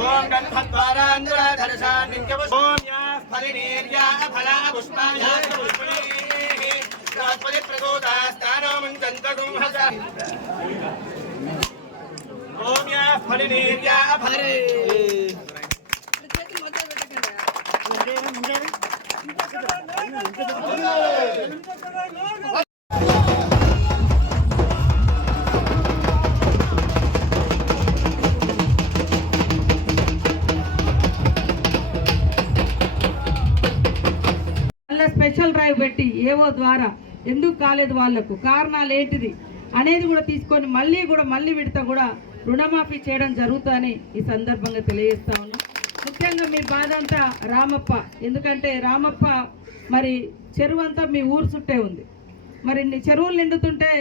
ओम गन्धद्वारांजला दर्शन ओम या फलिनीर्या फला पुष्पाया पुष्पणीः रात्रि प्रगोदास्तानो मंजन्तगुं हसा ओम या फलिनीर्या फले స్పెషల్ డ్రైవ్ పెట్టి ఏవో ద్వారా ఎందుకు కాలేదు వాళ్లకు కారణాలు ఏంటిది అనేది కూడా తీసుకొని మళ్ళీ విడత కూడా రుణమాఫీ చేయడం జరుగుతుందని ఈ సందర్భంగా తెలియజేస్తా ఉన్నాం. ముఖ్యంగా మీ బాధ అంతా రామప్ప, ఎందుకంటే రామప్ప మరి చెరువు అంతా మీ ఊరు చుట్టే ఉంది. మరి చెరువులు నిండుతుంటే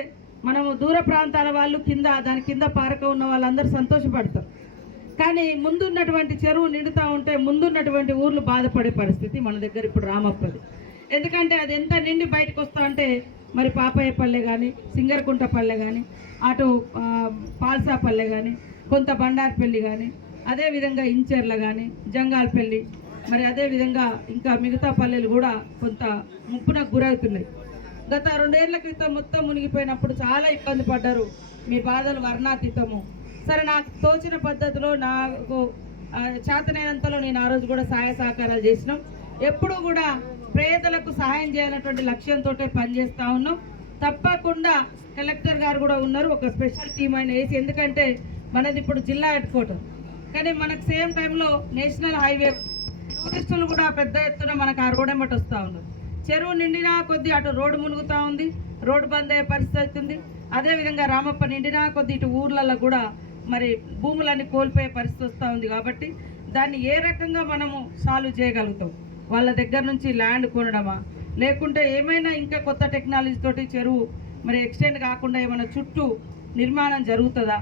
మనము దూర ప్రాంతాల వాళ్ళు దాని కింద పారక ఉన్న వాళ్ళందరూ సంతోషపడతారు. కానీ ముందున్నటువంటి చెరువు నిండుతూ ఉంటే ముందున్నటువంటి ఊర్లు బాధపడే పరిస్థితి మన దగ్గర ఇప్పుడు రామప్పది. ఎందుకంటే అది ఎంత నిండి బయటకు వస్తా అంటే మరి పాపయ్యపల్లె కానీ, సింగరకుంటపల్లె కానీ, అటు పాల్సాపల్లె కానీ, కొంత బండార్పల్లి కానీ, అదేవిధంగా ఇంచెర్ల కానీ, జంగాల్పల్లి, మరి అదేవిధంగా ఇంకా మిగతా పల్లెలు కూడా కొంత ముప్పునకు గురవుతున్నాయి. గత 2 ఏళ్ల క్రితం మొత్తం మునిగిపోయినప్పుడు చాలా ఇబ్బంది పడ్డారు. మీ బాధలు వర్ణాతీతము. సరే, నాకు తోచిన పద్ధతిలో నాకు చేతనైనంతలో నేను ఆ రోజు కూడా సహాయ సహకారాలు చేసినాం. ఎప్పుడు కూడా పేదలకు సహాయం చేయాలన్నటువంటి లక్ష్యంతో పనిచేస్తూ ఉన్నాం. తప్పకుండా కలెక్టర్ గారు కూడా ఉన్నారు, ఒక స్పెషల్ టీం అయిన వేసి, ఎందుకంటే మనది ఇప్పుడు జిల్లా హెడ్ క్వార్టర్. కానీ మనకు సేమ్ టైంలో నేషనల్ హైవే టూరిస్టులు కూడా పెద్ద ఎత్తున మనకు ఆ రోడ్ ఎమ్మటి వస్తూ ఉన్నారు. చెరువు నిండినా కొద్దీ అటు రోడ్డు మునుగుతూ ఉంది, రోడ్డు బంద్ అయ్యే పరిస్థితి అవుతుంది. అదేవిధంగా రామప్ప నిండినా కొద్దీ ఇటు ఊర్లలో కూడా మరి భూములన్నీ కోల్పోయే పరిస్థితి వస్తూ ఉంది. కాబట్టి దాన్ని ఏ రకంగా మనము సాల్వ్ చేయగలుగుతాం? వాళ్ళ దగ్గర నుంచి ల్యాండ్ కొనడమా, లేకుంటే ఏమైనా ఇంకా కొత్త టెక్నాలజీ తోటి చెరువు మరి ఎక్స్టెండ్ కాకుండా ఏమైనా చుట్టూ నిర్మాణం జరుగుతుందా,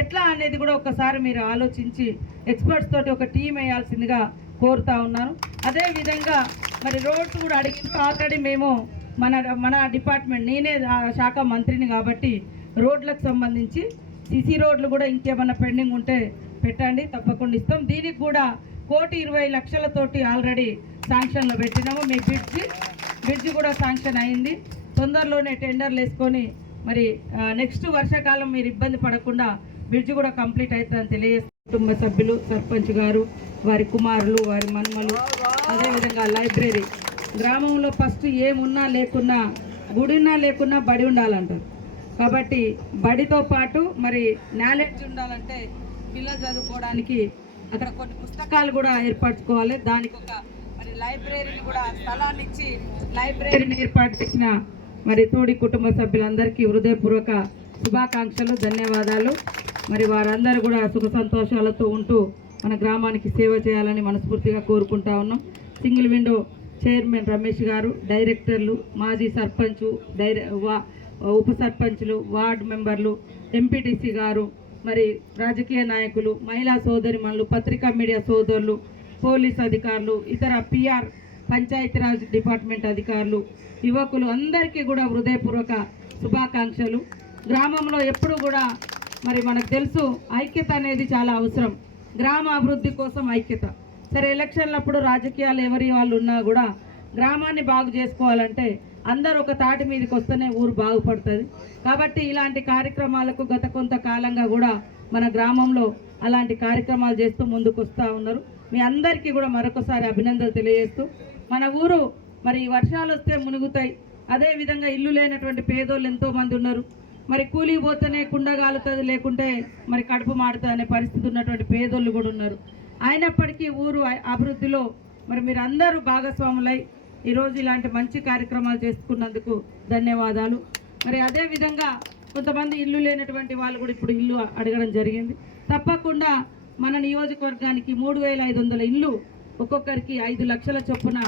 ఎట్లా అనేది కూడా ఒకసారి మీరు ఆలోచించి ఎక్స్పర్ట్స్ తోటి ఒక టీం వేయాల్సిందిగా కోరుతా ఉన్నాను. అదేవిధంగా మరి రోడ్స్ కూడా అడిగి ఆల్రెడీ మేము మన డిపార్ట్మెంట్, నేనే శాఖ మంత్రిని కాబట్టి రోడ్లకు సంబంధించి సిసి రోడ్లు కూడా ఇంకేమన్నా పెండింగ్ ఉంటే పెట్టండి, తప్పకుండా ఇస్తాం. దీనికి కూడా 1,20,00,000తోటి ఆల్రెడీ శాంక్షన్లో పెట్టినాము. మీ బ్రిడ్జి కూడా శాంక్షన్ అయింది. తొందరలోనే టెండర్లు వేసుకొని మరి నెక్స్ట్ వర్షాకాలం మీరు ఇబ్బంది పడకుండా బ్రిడ్జి కూడా కంప్లీట్ అవుతుందని తెలియజేస్తారు. కుటుంబ సభ్యులు, సర్పంచ్ గారు, వారి కుమారులు, వారి మన్మలు, అదేవిధంగా లైబ్రరీ. గ్రామంలో ఫస్ట్ ఏమున్నా లేకున్నా, గుడిన్నా లేకున్నా బడి ఉండాలంటారు. కాబట్టి బడితో పాటు మరి నాలెడ్జ్ ఉండాలంటే పిల్లలు చదువుకోవడానికి అక్కడ కొన్ని పుస్తకాలు కూడా ఏర్పరచుకోవాలి. దానికి ఒక మరి లైబ్రరీని కూడా స్థలాన్ని ఇచ్చి లైబ్రరీని ఏర్పాటు చేసిన మరి తోడి కుటుంబ సభ్యులందరికీ హృదయపూర్వక శుభాకాంక్షలు, ధన్యవాదాలు. మరి వారందరూ కూడా సుఖ సంతోషాలతో ఉంటూ మన గ్రామానికి సేవ చేయాలని మనస్ఫూర్తిగా కోరుకుంటా ఉన్నాం. సింగిల్ విండో చైర్మన్ రమేష్ గారు, డైరెక్టర్లు, మాజీ సర్పంచ్, ఉప సర్పంచ్లు, వార్డు మెంబర్లు, ఎంపీటీసీ గారు, మరి రాజకీయ నాయకులు, మహిళా సోదరిమణులు, పత్రికా మీడియా సోదరులు, పోలీస్ అధికారులు, ఇతర PR పంచాయతీరాజ్ డిపార్ట్మెంట్ అధికారులు, యువకులు అందరికీ కూడా హృదయపూర్వక శుభాకాంక్షలు. గ్రామంలో ఎప్పుడు కూడా మరి మనకు తెలుసు ఐక్యత అనేది చాలా అవసరం. గ్రామ అభివృద్ధి కోసం ఐక్యత. సరే, ఎలక్షన్లప్పుడు రాజకీయాలు ఎవరి వాళ్ళు ఉన్నా కూడా గ్రామాన్ని బాగు చేసుకోవాలంటే అందరూ ఒక తాటి మీదకి వస్తేనే ఊరు బాగుపడుతుంది. కాబట్టి ఇలాంటి కార్యక్రమాలకు గత కొంతకాలంగా కూడా మన గ్రామంలో అలాంటి కార్యక్రమాలు చేస్తూ ముందుకు వస్తూ ఉన్నారు. మీ అందరికీ కూడా మరొకసారి అభినందనలు తెలియజేస్తూ, మన ఊరు మరి వర్షాలు వస్తే మునుగుతాయి. అదేవిధంగా ఇల్లు లేనటువంటి పేదోళ్ళు ఎంతోమంది ఉన్నారు. మరి కూలికి పోతేనే కుండగాలుతుంది, లేకుంటే మరి కడుపు మాడుతుంది అనే పరిస్థితి ఉన్నటువంటి పేదోళ్ళు కూడా ఉన్నారు. అయినప్పటికీ ఊరు అభివృద్ధిలో మరి మీరు అందరూ భాగస్వాములై ఈరోజు ఇలాంటి మంచి కార్యక్రమాలు చేసుకున్నందుకు ధన్యవాదాలు. మరి అదేవిధంగా కొంతమంది ఇల్లు లేనటువంటి వాళ్ళు కూడా ఇప్పుడు ఇల్లు అడగడం జరిగింది. తప్పకుండా మన నియోజకవర్గానికి 3,500 ఇల్లు, ఒక్కొక్కరికి 5 లక్షల చొప్పున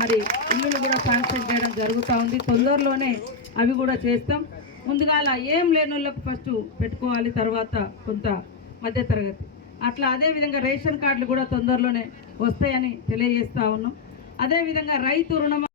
మరి ఇల్లులు కూడా శాంక్షన్ చేయడం జరుగుతూ ఉంది. తొందరలోనే అవి కూడా చేస్తాం. ముందుగా ఏం లేని వాళ్ళకు ఫస్ట్ పెట్టుకోవాలి, తర్వాత కొంత మధ్యతరగతి అట్లా. అదేవిధంగా రేషన్ కార్డులు కూడా తొందరలోనే వస్తాయని తెలియజేస్తూ ఉన్నాం. అదేవిధంగా రైతు రుణమాఫీ